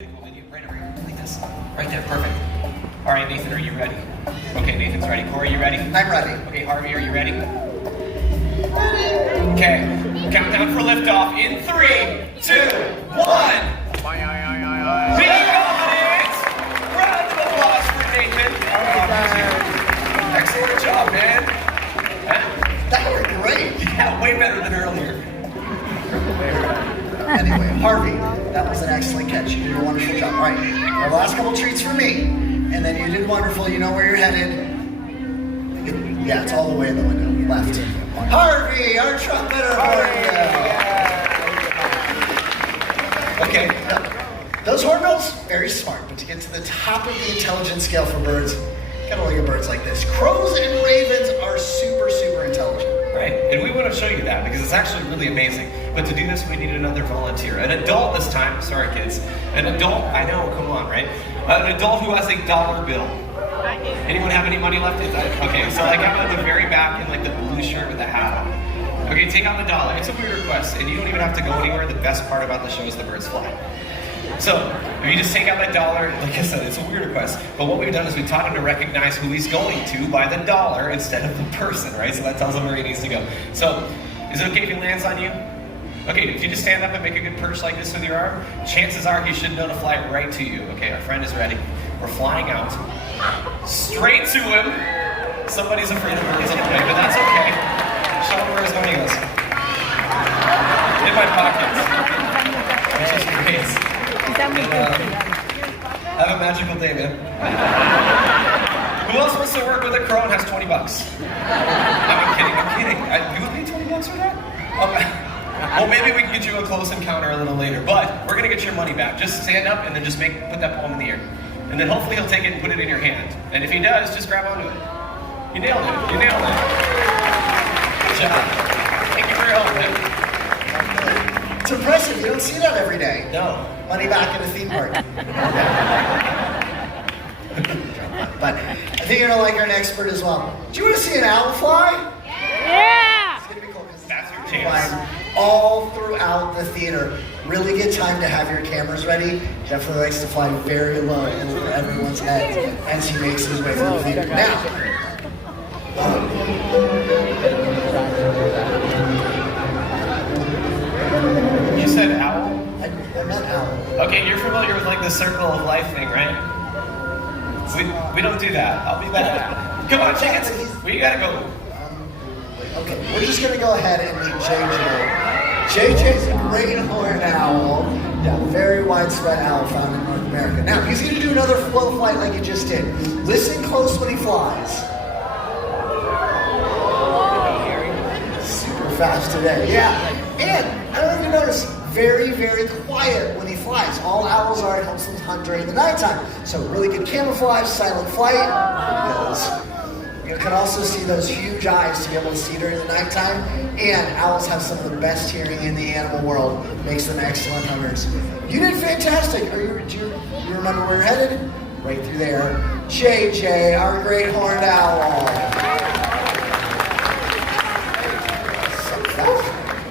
Right over here, like this. Right there, perfect. All right, Nathan, are you ready? Okay, Nathan's ready. Corey, you ready? I'm ready. Okay, Harvey, are you ready? Okay, countdown for liftoff in 3, 2, 1. He got it! Round of applause for Nathan. Excellent job, man. Huh? That worked great. Yeah, way better than earlier. Anyway, Harvey, that was an excellent catch. You did a wonderful job. All right, our last couple treats for me, and then you did wonderful. You know where you're headed. Yeah, it's all the way in the window, left. Harvey, our trumpeter. Okay. Now, those hornbills, very smart, but to get to the top of the intelligence scale for birds, gotta look at birds like this. Crows and ravens are super, super intelligent. Right, and we want to show you that because it's actually really amazing. But to do this, we need another volunteer. An adult this time, sorry kids. An adult, I know, come on, right? An adult who has a dollar bill. Anyone have any money left? Okay, so like I'm at the very back in like the blue shirt with the hat on. Okay, take out the dollar. It's a weird request, and you don't even have to go anywhere. The best part about the show is the birds fly. So, if you just take out that dollar, like I said, it's a weird request. But what we've done is we taught him to recognize who he's going to by the dollar instead of the person, right? So that tells him where he needs to go. So, is it okay if he lands on you? Okay, if you just stand up and make a good perch like this with your arm, chances are he should know to fly right to you. Okay, our friend is ready. We're flying out. Straight to him. Somebody's afraid of birds on the way, but that's okay. Show him where his money goes. In my pockets. Which is great. Have a magical day, man. Who else wants to work with a crow and has 20 bucks? I'm kidding. You would pay 20 bucks for that? Okay. Well, maybe we can get you a close encounter a little later, but we're gonna get your money back. Just stand up and then just put that palm in the air. And then hopefully he'll take it and put it in your hand. And if he does, just grab onto it. You nailed it. Good job. Thank you for your help, man. It's impressive. You don't see that every day. No. Money back in a theme park. But I think you're gonna like our next bird as well. Do you want to see an owl fly? Yeah! It's gonna be cool because That's your chance. flying all throughout the theater. Really good time to have your cameras ready. Definitely likes to fly very low over everyone's head as he makes his way through the theater. Now, You said owl? I meant owl. Okay, you're familiar with like the circle of life thing, right? We don't do that. I'll be back. Come on, chickens. We gotta go. Okay, we're just gonna go ahead and meet JJ. JJ's a great horned owl. Yeah, very widespread owl found in North America. Now, he's gonna do another flow flight like he just did. Listen close when he flies. Super fast today, yeah. And, I don't know if you notice, very, very quiet when he flies. All owls are, it helps them hunt during the nighttime. So really good camouflage, silent flight. You can also see those huge eyes to be able to see during the nighttime. And owls have some of the best hearing in the animal world. Makes them excellent hunters. You did fantastic. Do you remember where you're headed? Right through there. JJ, our great horned owl.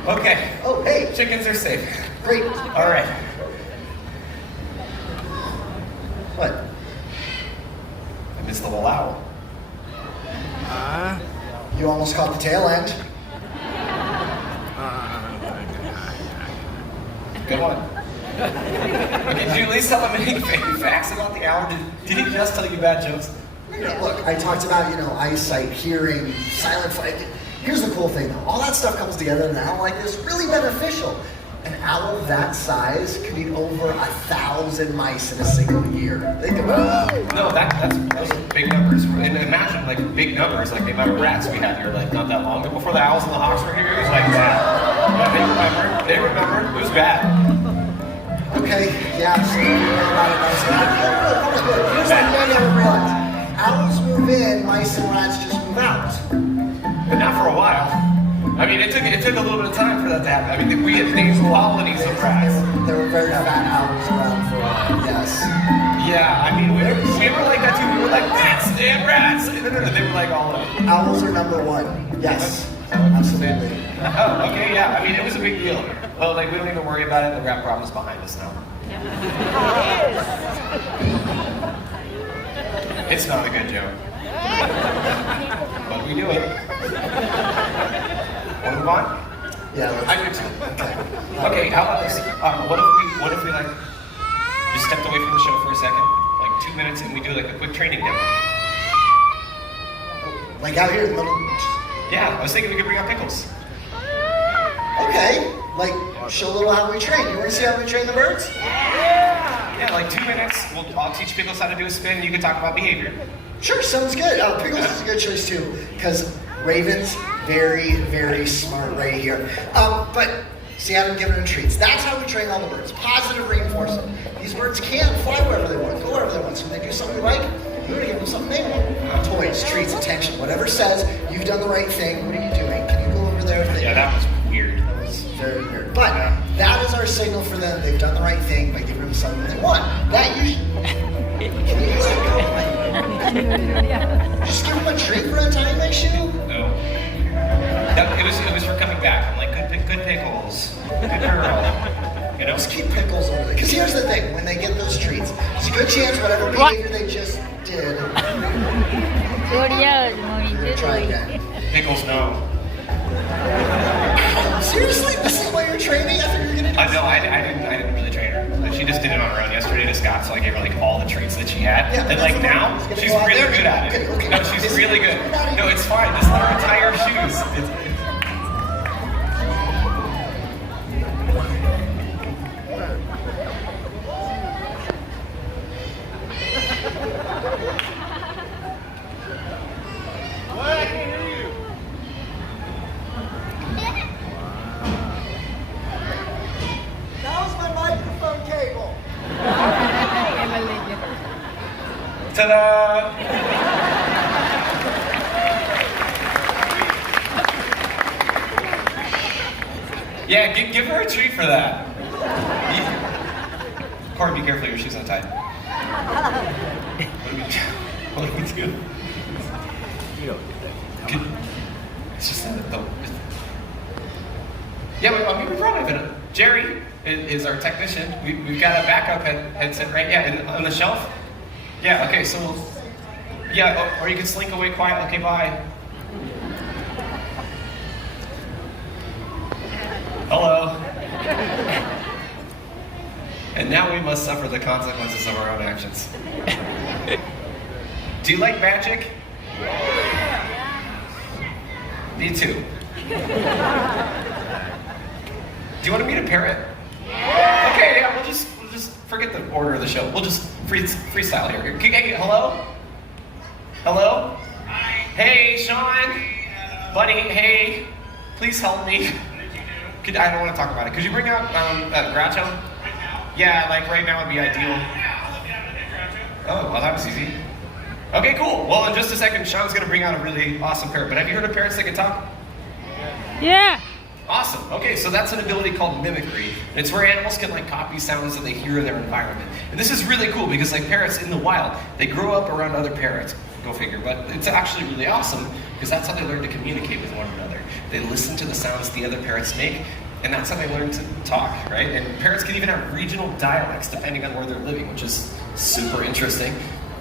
Okay. Oh, hey. Chickens are safe. Great. All right. What? I missed the whole owl. You almost caught the tail end. Good one. Okay, did you at least tell him any facts about the owl? Did he just tell you bad jokes? Look, I talked about, eyesight, hearing, silent flight. Here's the cool thing, though. All that stuff comes together in an owl like this, really beneficial. An owl that size could eat over 1,000 mice in a single year. Think about it. No, those are big numbers. And imagine like big numbers, like the amount of rats we had here like not that long ago. Before the owls and the hawks were here, it was like that. Yeah, they remember. It was bad. Okay, yeah, so you know about it. Look, here's what you gotta realize. Owls move in, mice and rats just move out. But not for a while. I mean, it took a little bit of time for that to happen. I mean, we had things colonies of rats. There were very fat owls around for a while, yes. Yeah, I mean, we were like that too. We were like, rats, damn rats. And they were like all of it. Owls are number one, yes. Absolutely. Oh, okay, yeah. I mean, it was a big deal. Well, like, we don't even worry about it. The rat problem's behind us now. It's not a good joke. But we do it. Want to move on? Yeah, I do too. Okay, how about this? What if we like just stepped away from the show for a second, like 2 minutes, and we do like a quick training demo? like out here in the middle. Yeah, I was thinking we could bring out Pickles. Okay, like show a little how we train. You want to see how we train the birds? Yeah, like 2 minutes. I'll teach Pickles how to do a spin, and you can talk about behavior. Sure, sounds good. Pickles is a good choice too, because Raven's very, very smart right here. But see, I've given them treats. That's how we train all the birds. Positive reinforcement. These birds can fly wherever they want, go wherever they want. So when they do something we like, you're gonna give them something they want. Toys, treats, attention, whatever says you've done the right thing. What are you doing? Can you go over there? Yeah, that was weird. That was very weird. But that is our signal for them. They've done the right thing by giving them something they want. That usually. Can you just go? Just give them a treat for a time, my shoe? No. It was for coming back. I'm like, good Pickles. Good girl. You know? Just keep Pickles over there. Because here's the thing, when they get those treats, it's a good chance whatever behavior they just did. Try again. Pickles, no. Seriously? This is why you're training? I thought you were gonna do No, I didn't really train her. She just did it on her own yesterday to Scott, so I gave her like all the treats that she had. Yeah, and like now, she's really good at it. Okay. No, she's really good. No, it's fine. Just let her tie her shoes. That was my microphone cable. Ta-da! Yeah, give her a treat for that. Corey, be careful, your shoes untied. What do we do? It's just yeah, we probably have it. Jerry is our technician. We've got a backup headset, right? Yeah, on the shelf. Yeah, okay, so yeah, or you can slink away quiet. Okay, bye. Hello. And now we must suffer the consequences of our own actions. Do you like magic? Me too. Do you want to meet a parrot? Okay, yeah, we'll just forget the order of the show. We'll just freestyle here. Okay, hello? Hello? Hey, Sean. Buddy, hey. Please help me. I don't want to talk about it. Could you bring out Groucho? Yeah, like right now would be ideal. Oh, well, that was easy. Okay, cool. Well, in just a second, Sean's going to bring out a really awesome parrot. But have you heard of parrots that can talk? Yeah. Awesome. Okay, so that's an ability called mimicry. It's where animals can like copy sounds that they hear in their environment. And this is really cool because like parrots in the wild, they grow up around other parrots. Go figure. But it's actually really awesome because that's how they learn to communicate with one another. They listen to the sounds the other parrots make, and that's how they learn to talk, right? And parrots can even have regional dialects depending on where they're living, which is super interesting.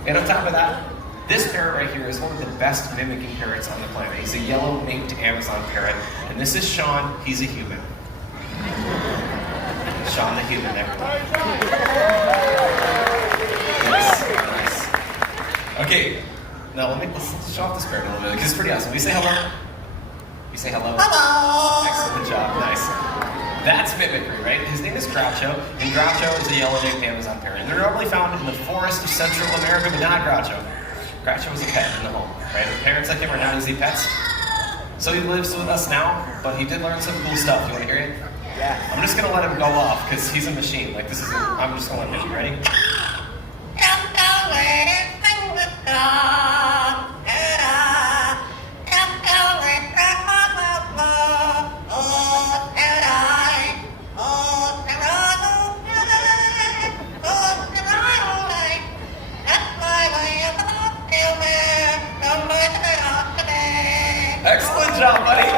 And on top of that, this parrot right here is one of the best mimicking parrots on the planet. He's a yellow-naped Amazon parrot, and this is Sean. He's a human. Sean the human there. Nice. Okay, now let's show off this parrot a little bit because it's pretty awesome. We say hello. You say hello. Hello. Excellent job. Nice. That's mimicry, right? His name is Groucho, and Groucho is a yellow-naped Amazon parrot. And they're normally found in the forest of Central America, but not Groucho. Groucho was a pet in the home, right? Parents like him are not easy pets. So he lives with us now, but he did learn some cool stuff. You want to hear it? Yeah. I'm just going to let him go off because he's a machine. Like, this is I'm just going to let him. You ready? Excellent job, buddy.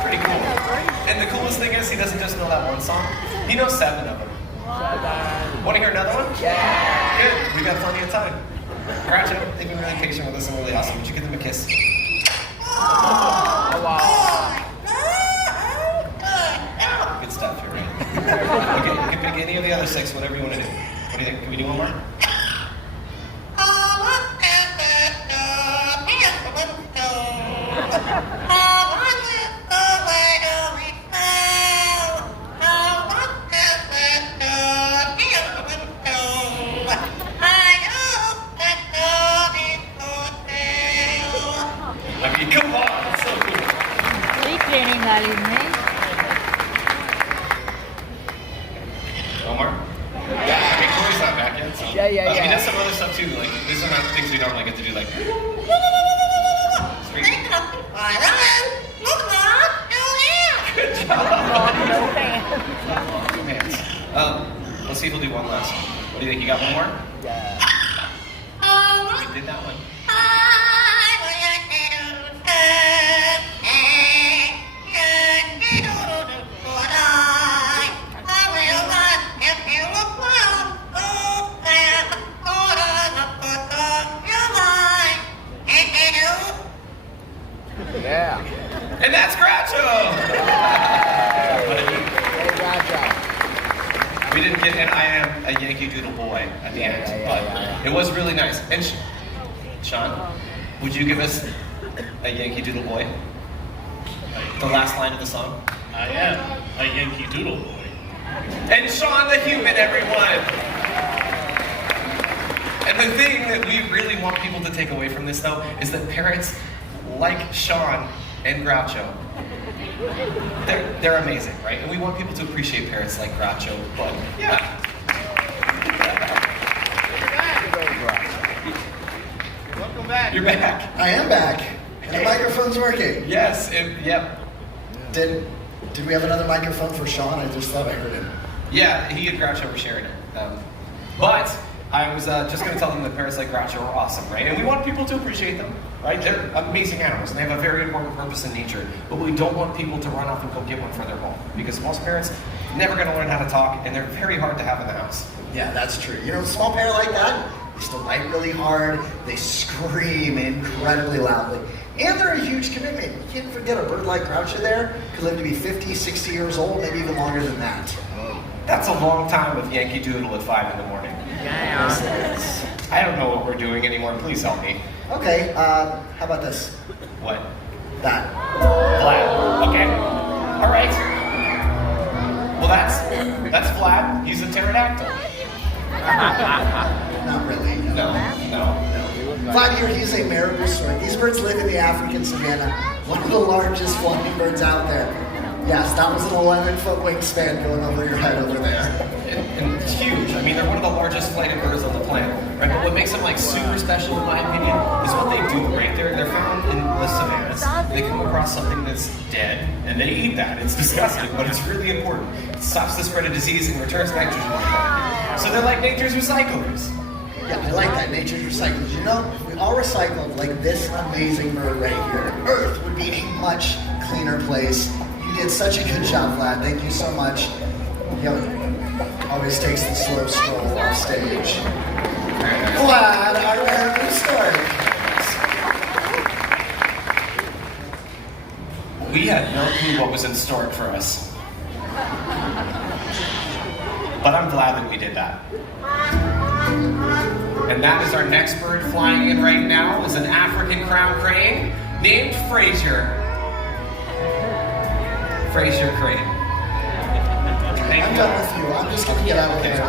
Pretty cool. And the coolest thing is he doesn't just He knows 7 of them. Want to hear another one? Yeah. Good. We got plenty of time. Groucho, they've been really patient with us and really awesome. Would you give them a kiss? Oh, wow. Good stuff. You're right. Okay, you can pick any of the other 6, whatever you want to do. What do you think? Can we do one more? I mean, come on, it's so cool. Free training galing na eh. One more? Yeah. Victoria's not back yet. So. Yeah. He does some other stuff too. Like these are not things we normally get to do. Like. Good job. No hands. Two hands. Let's see if we'll do one last one. What do you think? You got one more? Yeah. We did that one. Yeah. And that's Groucho. Hey, Gotcha. We didn't get an I am a Yankee Doodle boy at the end, but it was really nice. And Sean, would you give us a Yankee Doodle boy? The last line of the song? I am a Yankee Doodle boy. And Sean the human, everyone! And the thing that we really want people to take away from this, though, is that parents like Sean and Groucho, they're amazing, right? And we want people to appreciate parents like Groucho, but yeah. Welcome back. You're back. I am back. And the microphone's working. Yes, yep. Did we have another microphone for Sean? I just thought I heard him. Yeah, he and Groucho were sharing it. But I was just going to tell them that parents like Groucho are awesome, right? And we want people to appreciate them, right? They're amazing animals, and they have a very important purpose in nature. But we don't want people to run off and go get one for their home, because most parents are never going to learn how to talk, and they're very hard to have in the house. Yeah, that's true. You know, a small parrot like that, they still bite really hard, they scream incredibly loudly, and they're a huge commitment. You can't forget a bird like Groucho there could live to be 50, 60 years old, maybe even longer than that. That's a long time with Yankee Doodle at 5 in the morning. Yeah. I don't know what we're doing anymore. Please help me. Okay, how about this? What? That. Vlad. Okay. All right. Well, that's Vlad. He's a pterodactyl. Not really. No. Vlad here, he's a marabou sword. These birds live in the African savanna, one of the largest flying birds out there. Yes, that was an 11-foot wingspan going over your head over there. And it's huge. I mean, they're one of the largest flighted birds on the planet, right? But what makes them like super special, in my opinion, is what they do, right? They're found in the savannas. They come across something that's dead, and they eat that. It's disgusting, but it's really important. It stops the spread of disease and returns nitrogen to the planet. So they're like nature's recyclers. Yeah, I like that. Nature's recyclers. You know, if we all recycled like this amazing bird right here, Earth would be a much cleaner place. You did such a good job, Vlad. Thank you so much. You know, always takes the slow stroll off stage. Vlad, our marabou story. We had no clue what was in store for us. But I'm glad that we did that. And that is our next bird flying in right now is an African crown crane named Fraser. Fraser Crane. Thank I'm you. done with you. I'm just gonna get out of here.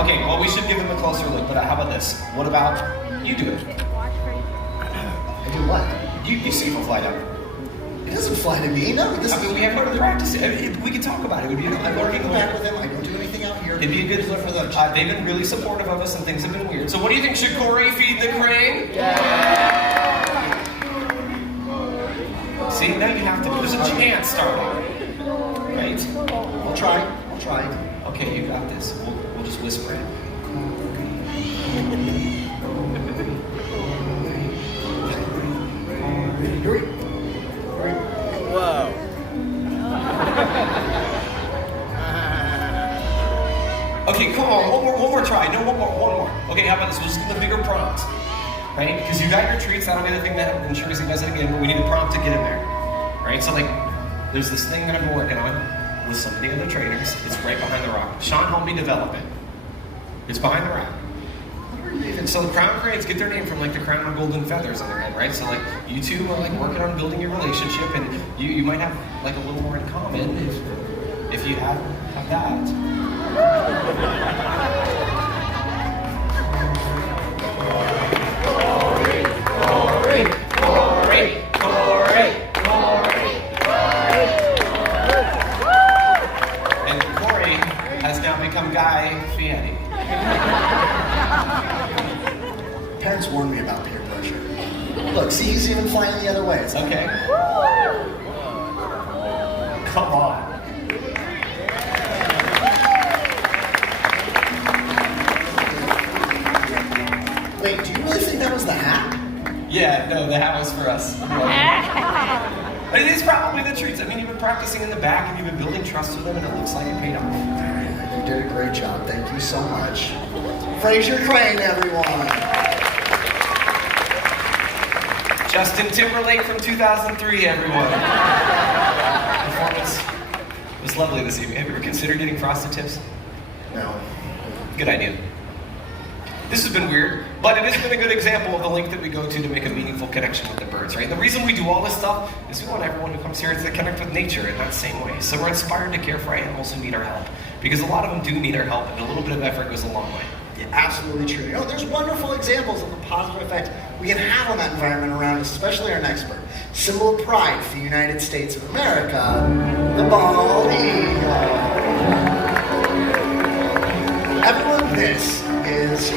Okay, well, we should give them a closer look, but how about this? What about you do it? I do what? You see if we'll fly down. It doesn't fly to me. No, this I mean, we have heard of the practice. I mean, we can talk about it. It would be I'm working back with him. I don't do anything out here. It'd be a good look for them. They've been really supportive of us and things have been weird. So what do you think? Should Corey feed the crane? See, now you have to. There's a chance starting. Right? I'll try. Okay, you got this. We'll just whisper it. Whoa. Okay, come on, one more try. No, one more. Okay, how about this? We'll just do the bigger prompt, right? Because you got your treats. That'll be the thing that ensures he does it again. But we need a prompt to get him there, right? So like, there's this thing that I've been working on with some of the other trainers. It's right behind the rock. Sean helped me develop it. It's behind the rock. And so the crown cranes get their name from like the crown of golden feathers on their head, right? So like you two are like working on building your relationship, and you might have like a little more in common if you have that. And Corey has now become Guy Fieri. Parents warned me about peer pressure. Look, see, he's even flying the other way. It's like, Okay. Come on. wait, do you really think that was the hat? Yeah, no, the hat was for us. It is probably the treats. I mean, you've been practicing in the back and you've been building trust with them, and it looks like it paid off. You did a great job. Thank you so much. Fraser Crane, everyone. Justin Timberlake from 2003, everyone. Performance was lovely this evening. Have you ever considered getting frosted tips? No. Good idea. This has been weird, but it has been a good example of the link that we go to make a meaningful connection with the birds, right? The reason we do all this stuff is we want everyone who comes here to connect with nature in that same way. So we're inspired to care for animals who need our help, because a lot of them do need our help, and a little bit of effort goes a long way. Yeah, absolutely true. You know, there's wonderful examples of the positive effect we can have on that environment around us, especially our next bird. Symbol of pride for the United States of America, the bald eagle. Everyone, this is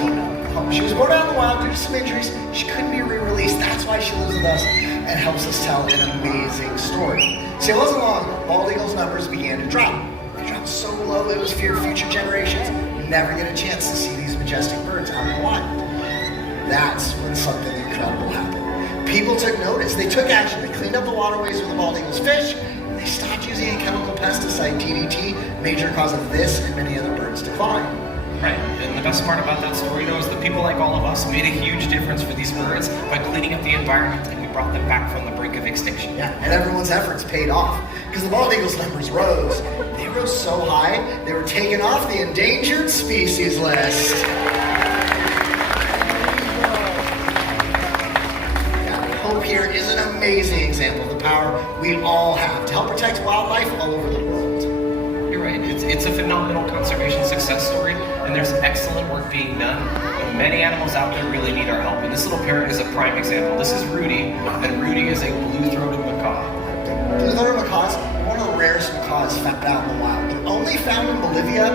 Hope. She was born out in the wild due to some injuries. She couldn't be re-released. That's why she lives with us and helps us tell an amazing story. See, it wasn't long, bald eagle's numbers began to drop. They dropped so low it was feared future generations never get a chance to see these majestic birds out in the wild. That's when something incredible happened. People took notice. They took action. They cleaned up the waterways where the bald eagles fish, and they stopped using a chemical pesticide, DDT, major cause of this and many other birds' decline. Right, and the best part about that story, though, is that people like all of us made a huge difference for these birds by cleaning up the environment, and we brought them back from the brink of extinction. Yeah, and everyone's efforts paid off because the bald eagles' numbers rose. They rose so high, they were taken off the endangered species list. Yeah, Hope here is an amazing example of the power we all have to help protect wildlife all over the world. You're right, it's a phenomenal conservation success story, and there's excellent work being done, but many animals out there really need our help. And this little parrot is a prime example. This is Rudy, and Rudy is a blue-throated macaw. Blue-throated macaws, one of the rarest macaws found out in the wild. They're only found in Bolivia,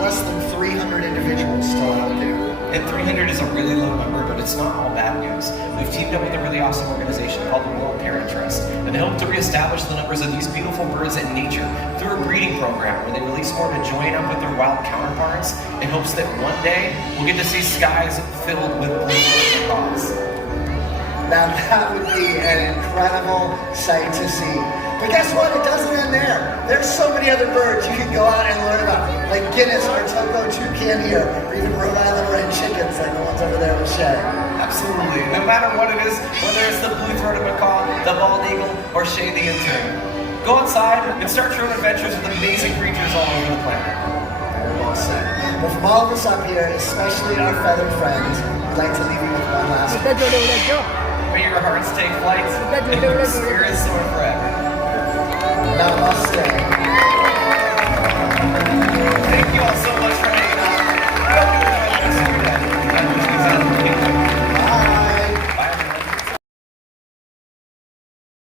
less than 300 individuals still out there. And 300 is a really low number, but it's not all bad news. We've teamed up with a really awesome organization called the World Parrot Trust, and they hope to reestablish the numbers of these beautiful birds in nature through a breeding program where they release more to join up with their wild counterparts in hopes that one day we'll get to see skies filled with blue-throated macaws. Now that would be an incredible sight to see. But guess what? It doesn't end there. There's so many other birds you can go out and learn about, like Guinness or Toco toucan here, or even Rhode Island red chickens like the ones over there with Shay. Absolutely. No matter what it is, whether it's the blue-throated macaw, the bald eagle, or Shay the intern, go outside and start your own adventures with amazing creatures all over the planet. Very well said. But from all of us up here, especially our feathered friends, we'd like to leave you with one last May your hearts take flight and your spirits soar forever. Namaste.